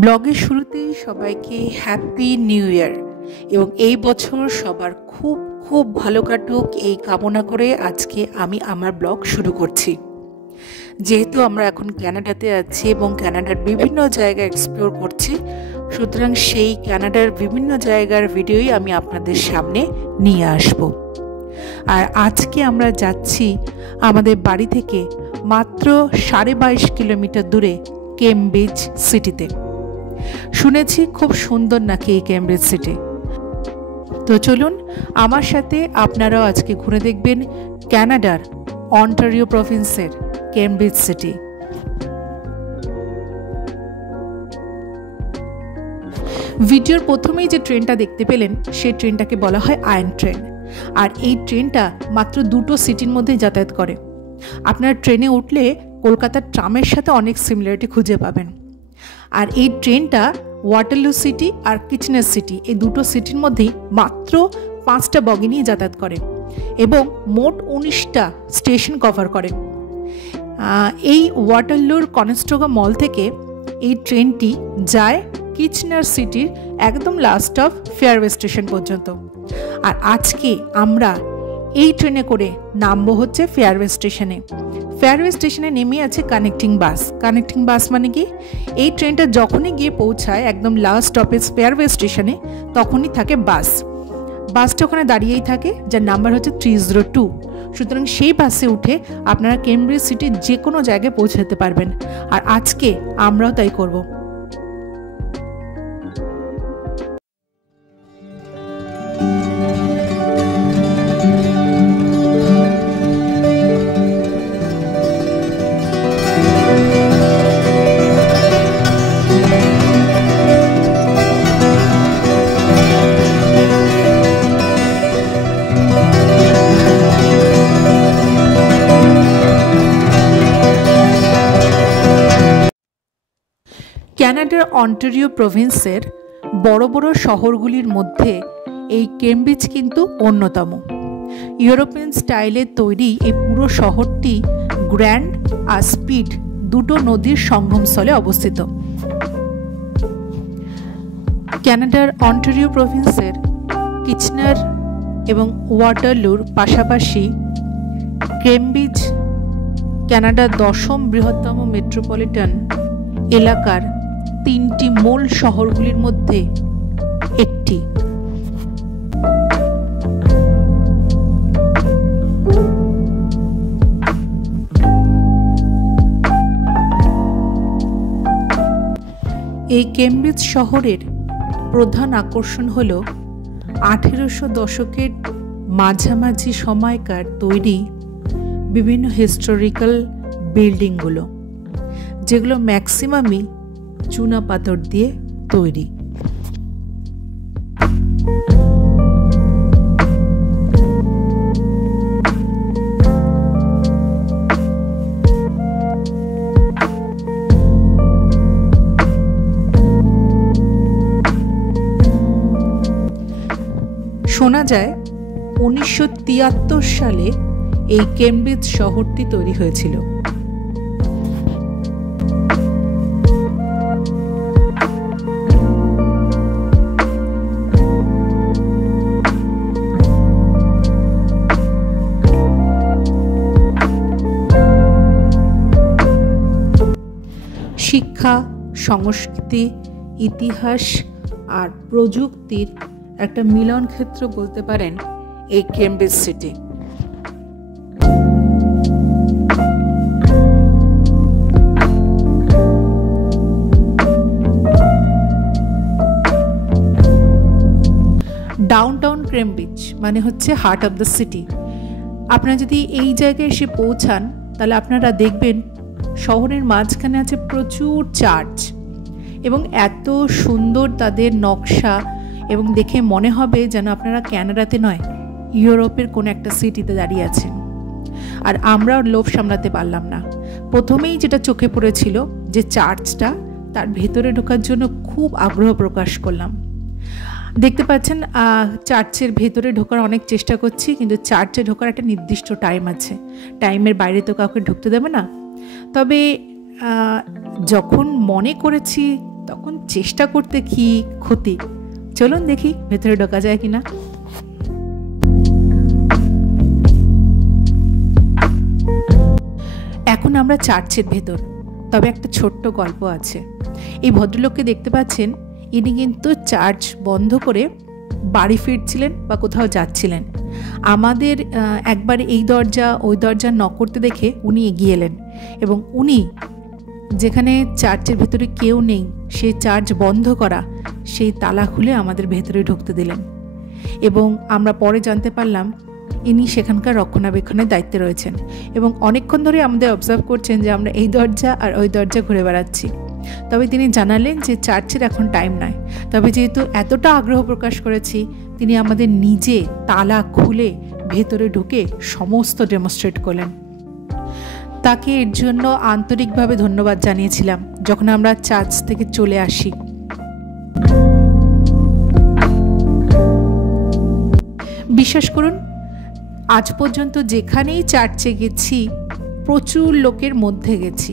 ব্লগের শুরুতেই সবাইকে হ্যাপি নিউ ইয়ার এবং এই বছর সবার খুব খুব ভালো কাটুক এই কামনা করে আজকে আমি আমার ব্লগ শুরু করছি। যেহেতু আমরা এখন কানাডাতে আছি এবং কানাডার বিভিন্ন জায়গা এক্সপ্লোর করছি, সুতরাং সেই কানাডার বিভিন্ন জায়গার ভিডিওই আমি আপনাদের সামনে নিয়ে আসব। আর আজকে আমরা যাচ্ছি আমাদের বাড়ি থেকে মাত্র 22.5 কিলোমিটার দূরে কেমব্রিজ সিটিতে। শুনেছি খুব সুন্দর নাকি এই কেমব্রিজ সিটি। তো চলুন আমার সাথে আপনারাও আজকে ঘুরে দেখবেন কানাডার অন্টারিও প্রভিন্সের কেমব্রিজ সিটি। ভিডিওর প্রথমেই যে ট্রেনটা দেখতে পেলেন সেই ট্রেনটাকে বলা হয় আয়রন ট্রেন। আর এই ট্রেনটা মাত্র দুটো সিটির মধ্যে যাতায়াত করে। আপনারা ট্রেনে উঠলে কলকাতার ট্রামের সাথে অনেক সিমিলারিটি খুঁজে পাবেন। আর এই ট্রেনটা ওয়াটারলু সিটি আর কিচনার সিটি এই দুটো সিটির মধ্যেই মাত্র 5টা বগি নিয়ে যাতায়াত করে এবং মোট 19টা স্টেশন কভার করে। এই ওয়াটারলুর কনেস্টোগা মল থেকে এই ট্রেনটি যায় কিচনার সিটির একদম লাস্ট অফ ফেয়ারওয়ে স্টেশন পর্যন্ত। আর আজকে আমরা এই ট্রেনে করে নামবো হচ্ছে ফেয়ারওয়ে স্টেশনে। ফেয়ারওয়ে স্টেশনে নেমে আছে কানেক্টিং বাস। কানেক্টিং বাস মানে কি, এই ট্রেনটা যখনই গিয়ে পৌঁছায় একদম লাস্ট স্টপেজ ফেয়ারওয়ে স্টেশনে তখনই থাকে বাস। বাসটা ওখানে দাঁড়িয়েই থাকে, যার নাম্বার হচ্ছে 302। সুতরাং সেই বাসে উঠে আপনারা কেমব্রিজ সিটির যে কোনো জায়গায় পৌঁছাতে পারবেন। আর আজকে আমরাও তাই করব। কানাডার অন্টারিও প্রভিন্সের বড় বড় শহরগুলির মধ্যে এই কেমব্রিজ কিন্তু অন্যতম। ইউরোপিয়ান স্টাইলে তৈরি এই পুরো শহরটি গ্র্যান্ড আর স্পিড দুটো নদীর সঙ্গমস্থলে অবস্থিত। কানাডার অন্টারিও প্রভিন্সের কিচনার এবং ওয়াটারলুর পাশাপাশি কেমব্রিজ কানাডার 10ম বৃহত্তম মেট্রোপলিটন এলাকার 3টি মূল শহরগুলির মধ্যে একটি। এই কেমব্রিজ শহরের প্রধান আকর্ষণ হল 1800 দশকের মাঝামাঝি সময়কার তৈরি বিভিন্ন হিস্টোরিক্যাল বিল্ডিংগুলো, যেগুলো ম্যাক্সিমামই চুনা পাথর দিয়ে তৈরি। শোনা যায় 1973 সালে এই কেমব্রিজ শহরটি তৈরি হয়েছিল। শিক্ষা, সংস্কৃতি, ইতিহাস আর প্রযুক্তির একটা মিলন ক্ষেত্র বলতে পারেন এই কেমব্রিজ সিটি। ডাউনটাউন কেমব্রিজ মানে হচ্ছে হার্ট অফ দ্য সিটি। আপনারা যদি এই জায়গায় এসে পৌঁছান তাহলে আপনারা দেখবেন শহরের মাঝখানে আছে প্রচুর চার্চ এবং এত সুন্দর তাদের নকশা, এবং দেখে মনে হবে যেন আপনারা কানাডাতে নয় ইউরোপের কোনো একটা সিটিতে দাঁড়িয়ে আছেন। আর আমরাও লোভ সামলাতে পারলাম না। প্রথমেই যেটা চোখে পড়েছিল যে চার্চটা, তার ভেতরে ঢোকার জন্য খুব আগ্রহ প্রকাশ করলাম। দেখতে পাচ্ছেন চার্চের ভেতরে ঢোকার অনেক চেষ্টা করছি, কিন্তু চার্চে ঢোকার একটা নির্দিষ্ট টাইম আছে, টাইমের বাইরে তো কাউকে ঢুকতে দেবে না। তবে যখন মনে করেছি তখন চেষ্টা করতে কি ক্ষতি। চলুন দেখি ভেতরে ঢোকা যায় কিনা। এখন আমরা চার্চের ভেতর, তবে একটা ছোট্ট গল্প আছে। এই ভদ্রলোককে দেখতে পাচ্ছেন, ইনি কিন্তু চার্চ বন্ধ করে বাড়ি ফিরছিলেন বা কোথাও যাচ্ছিলেন। আমাদের একবার এই দরজা ওই দরজা নক করতে দেখে উনি এগিয়ে এলেন এবং উনি যেখানে চার্চের ভেতরে কেউ নেই, সেই চার্চ বন্ধ করা, সেই তালা খুলে আমাদের ভেতরে ঢুকতে দিলেন। এবং আমরা পরে জানতে পারলাম ইনি সেখানকার রক্ষণাবেক্ষণের দায়িত্বে রয়েছেন এবং অনেকক্ষণ ধরে আমাদের অবজার্ভ করছেন যে আমরা এই দরজা আর ওই দরজা ঘুরে বেড়াচ্ছি। তবে তিনি জানালেন যে চার্চের এখন টাইম নয়, তবে যেহেতু এতটা আগ্রহ প্রকাশ করেছি, তিনি আমাদের নিজে তালা খুলে ভেতরে ঢুকে সমস্ত ডেমনস্ট্রেট করলেন। তাকে এর জন্য আন্তরিকভাবে ধন্যবাদ জানিয়েছিলাম যখন আমরা চার্চ থেকে চলে আসি। বিশ্বাস করুন, আজ পর্যন্ত যেখানেই চার্চে গেছি প্রচুর লোকের মধ্যে গেছি।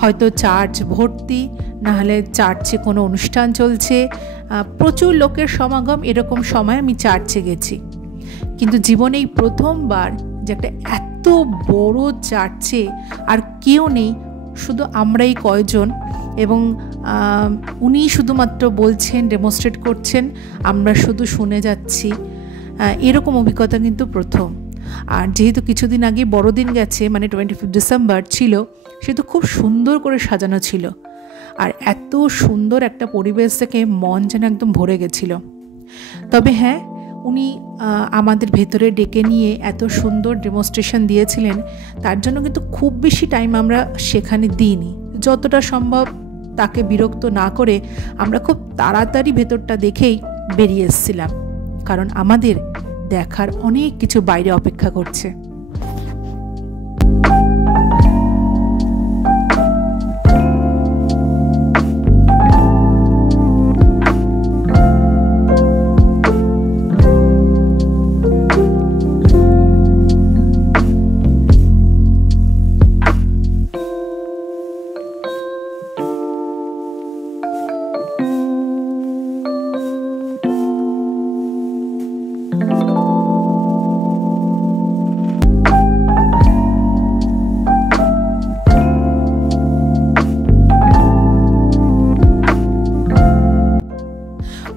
হয়তো চার্চ ভর্তি, নাহলে চার্চে কোনো অনুষ্ঠান চলছে, প্রচুর লোকের সমাগম, এরকম সময় আমি চার্চে গেছি। কিন্তু জীবনেই প্রথমবার যে একটা এত বড় চার্চে আর কেউ নেই, শুধু আমরাই কয়জন, এবং উনি শুধুমাত্র বলছেন, ডেমনস্ট্রেট করছেন, আমরা শুধু শুনে যাচ্ছি। এরকম অভিজ্ঞতা কিন্তু প্রথম। আর যেহেতু কিছুদিন আগে বড়দিন গেছে, মানে 25 ডিসেম্বর ছিল, সেহেতু খুব সুন্দর করে সাজানো ছিল। আর এত সুন্দর একটা পরিবেশ থেকে মন যেন একদম ভরে গেছিল। তবে হ্যাঁ, উনি আমাদের ভেতরে ডেকে নিয়ে এত সুন্দর ডেমনস্ট্রেশন দিয়েছিলেন, তার জন্য কিন্তু খুব বেশি টাইম আমরা সেখানে দিইনি। যতটা সম্ভব তাকে বিরক্ত না করে আমরা খুব তাড়াতাড়ি ভেতরটা দেখেই বেরিয়ে এসেছিলাম, কারণ আমাদের দেখার অনেক কিছু বাইরে অপেক্ষা করছে।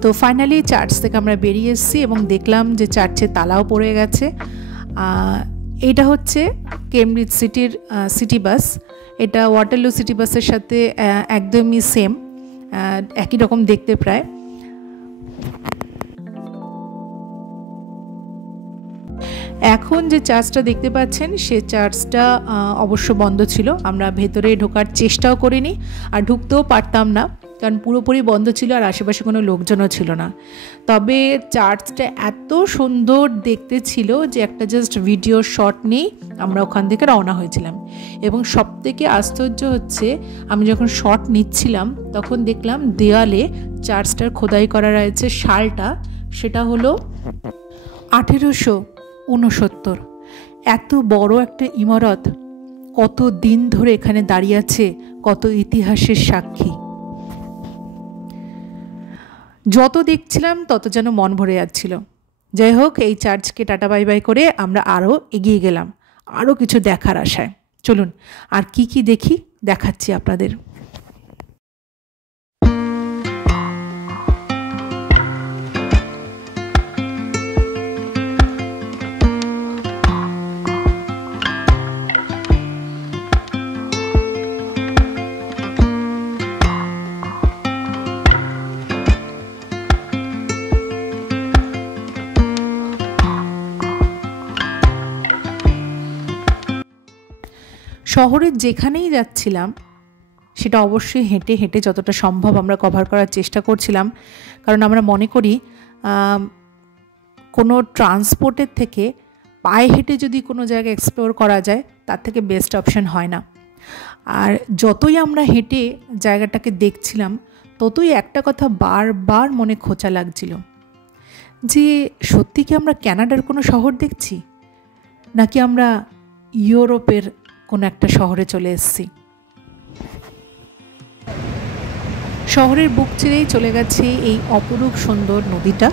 তো ফাইনালি চার্চ থেকে আমরা বেরিয়ে এসেছি এবং দেখলাম যে চার্চে তালাও পড়ে গেছে। এটা হচ্ছে কেমব্রিজ সিটির সিটি বাস। এটা ওয়াটারলু সিটি বাসের সাথে একদমই সেম, একই রকম দেখতে প্রায়। এখন যে চার্চটা দেখতে পাচ্ছেন, সে চার্চটা অবশ্য বন্ধ ছিল। আমরা ভেতরে ঢোকার চেষ্টাও করিনি, আর ঢুকতেও পারতাম না, কারণ পুরোপুরি বন্ধ ছিল আর আশেপাশে কোনো লোকজনও ছিল না। তবে চার্চটা এত সুন্দর দেখতে ছিল যে একটা জাস্ট ভিডিও শট নিয়েই আমরা ওখান থেকে রওনা হয়েছিলাম। এবং সবথেকে আশ্চর্য হচ্ছে, আমি যখন শট নিচ্ছিলাম তখন দেখলাম দেওয়ালে চার্চটার খোদাই করা রয়েছে সালটা, সেটা হলো 1869। এত বড় একটা ইমারত কত দিন ধরে এখানে দাঁড়িয়ে আছে, কত ইতিহাসের সাক্ষী। যত দেখছিলাম তত যেন মন ভরে যাচ্ছিল। যাই হোক, এই চার্চকে টাটা বাই বাই করে আমরা আরও এগিয়ে গেলাম আরও কিছু দেখার আশায়। চলুন আর কি কি দেখি দেখাচ্ছি আপনাদের। শহরের যেখানেই যাচ্ছিলাম সেটা অবশ্যই হেঁটে হেঁটে যতটা সম্ভব আমরা কভার করার চেষ্টা করছিলাম, কারণ আমরা মনে করি কোনো ট্রান্সপোর্টের থেকে পায়ে হেঁটে যদি কোনো জায়গা এক্সপ্লোর করা যায়, তার থেকে বেস্ট অপশন হয় না। আর যতই আমরা হেঁটে জায়গাটাকে দেখছিলাম, ততই একটা কথা বারবার মনে খোঁচা লাগছিল যে সত্যি কি আমরা কানাডার কোনো শহর দেখছি, নাকি আমরা ইউরোপের কোনো একটা শহরে চলে এসেছি। শহরের বুক চিরেই চলে গেছে এই অপরূপ সুন্দর নদীটা,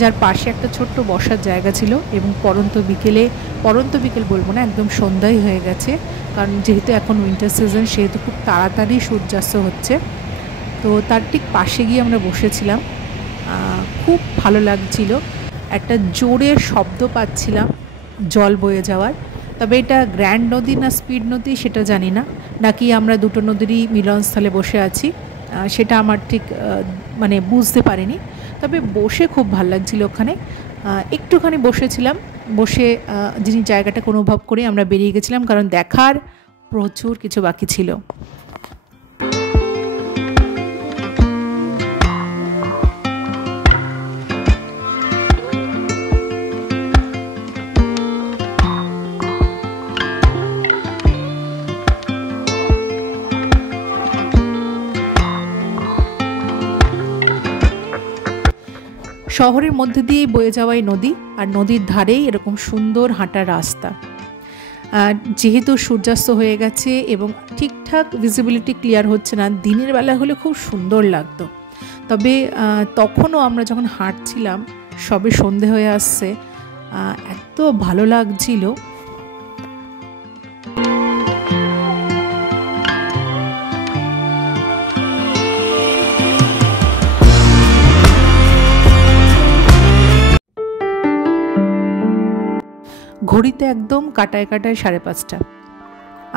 যার পাশে একটা ছোট্ট বসার জায়গা ছিল। এবং পরন্ত বিকেল বলবো না, একদম সন্ধ্যাই হয়ে গেছে, কারণ যেহেতু এখন উইন্টার সিজন সেহেতু খুব তাড়াতাড়ি সূর্যাস্ত হচ্ছে। তো তার ঠিক পাশে গিয়ে আমরা বসেছিলাম, খুব ভালো লাগছিল। একটা জোরে শব্দ পাচ্ছিলাম জল বয়ে যাওয়ার। তবে এটা গ্র্যান্ড নদী না স্পিড নদী সেটা জানি না, নাকি আমরা দুটো নদীরই মিলনস্থলে বসে আছি সেটা আমার ঠিক মানে বুঝতে পারিনি। তবে বসে খুব ভালো লাগছিল ওখানে। একটুখানি বসেছিলাম, বসে যিনি জায়গাটাকে অনুভব করে আমরা বেরিয়ে গেছিলাম, কারণ দেখার প্রচুর কিছু বাকি ছিল। শহরের মধ্যে দিয়েই বয়ে যাওয়াই নদী, আর নদীর ধারেই এরকম সুন্দর হাঁটার রাস্তা। যেহেতু সূর্যাস্ত হয়ে গেছে এবং ঠিকঠাক ভিজিবিলিটি ক্লিয়ার হচ্ছে না, দিনের বেলা হলে খুব সুন্দর লাগতো। তবে তখনও আমরা যখন হাঁটছিলাম সবে সন্ধে হয়ে আসছে, এত ভালো লাগছিল। ঘড়িতে একদম কাটায় 5:30,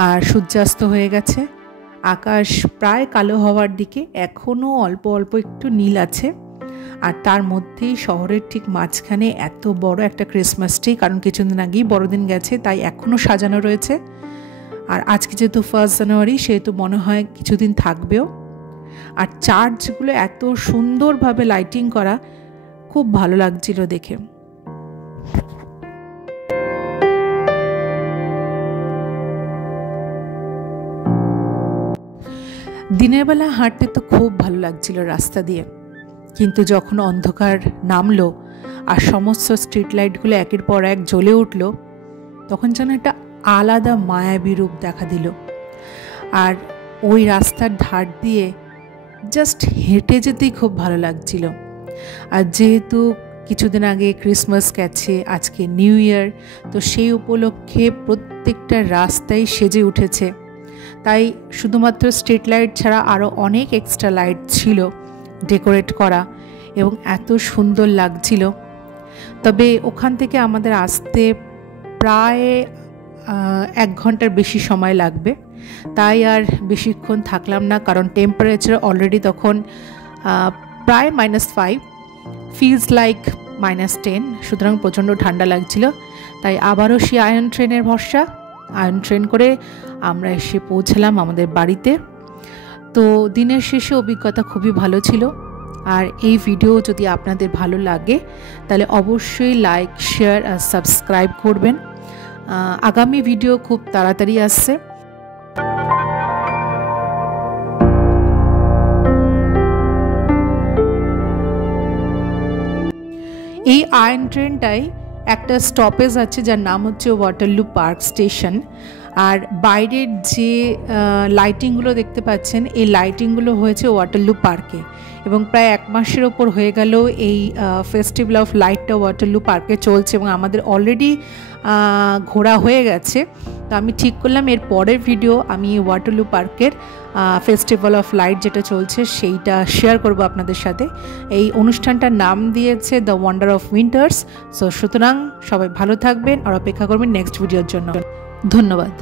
আর সূর্যাস্ত হয়ে গেছে। আকাশ প্রায় কালো হওয়ার দিকে, এখনও অল্প অল্প একটু নীল আছে। আর তার মধ্যেই শহরের ঠিক মাঝখানে এত বড় একটা ক্রিসমাস ট্রি, কারণ কিছুদিন আগেই বড়দিন গেছে তাই এখনও সাজানো রয়েছে। আর আজকে যেহেতু 1 জানুয়ারি সেহেতু মনে হয় কিছুদিন থাকবেও। আর চার্চগুলো এত সুন্দরভাবে লাইটিং করা, খুব ভালো লাগছিল দেখে। দিনের বেলা হাঁটতে তো খুব ভালো লাগছিল রাস্তা দিয়ে, কিন্তু যখন অন্ধকার নামলো আর সমস্ত স্ট্রিট লাইটগুলো একের পর এক জ্বলে উঠল, তখন যেন একটা আলাদা মায়াবী রূপ দেখা দিল। আর ওই রাস্তার ধার দিয়ে জাস্ট হেঁটে যেতেই খুব ভালো লাগছিল। আর যেহেতু কিছুদিন আগে ক্রিসমাস গেছে, আজকে নিউ ইয়ার, তো সেই উপলক্ষে প্রত্যেকটা রাস্তাই সেজে উঠেছে। তাই শুধুমাত্র স্ট্রিট লাইট ছাড়া আরও অনেক এক্সট্রা লাইট ছিল ডেকোরেট করা, এবং এত সুন্দর লাগছিল। তবে ওখান থেকে আমাদের আসতে প্রায় 1 ঘন্টার বেশি সময় লাগবে, তাই আর বেশিক্ষণ থাকলাম না, কারণ টেম্পারেচার অলরেডি তখন প্রায় -5, ফিলস লাইক -10, সুতরাং প্রচণ্ড ঠান্ডা লাগছিল। তাই আবারও সেই আয়রন ট্রেনের ভরসা, আয়রন ট্রেন করে আমরা এসে পৌঁছলাম আমাদের বাড়িতে। তো দিনের শেষে অভিজ্ঞতা খুবই ভালো ছিল। আর এই ভিডিও যদি আপনাদের ভালো লাগে তাহলে অবশ্যই লাইক, শেয়ার আর সাবস্ক্রাইব করবেন। আগামী ভিডিও খুব তাড়াতাড়ি আসছে। এই আয়রন ট্রেনটাই একটা স্টপেজ আছে যার নাম হচ্ছে ওয়াটারলু পার্ক স্টেশন। আর বাইরের যে লাইটিংগুলো দেখতে পাচ্ছেন, এই লাইটিংগুলো হয়েছে ওয়াটারলু পার্কে, এবং প্রায় 1 মাসের ওপর হয়ে গেল এই ফেস্টিভ্যাল অফ লাইটটা ওয়াটারলু পার্কে চলছে, এবং আমাদের অলরেডি ঘোরা হয়ে গেছে। তো আমি ঠিক করলাম এর পরের ভিডিও আমি ওয়াটারলু পার্কের ফেস্টিভ্যাল অফ লাইট যেটা চলছে সেইটা শেয়ার করব আপনাদের সাথে। এই অনুষ্ঠানটার নাম দিয়েছে the wonder of winters. So সুতরাং সবাই ভালো থাকবেন আর অপেক্ষা করবেন নেক্সট ভিডিওর জন্য। ধন্যবাদ।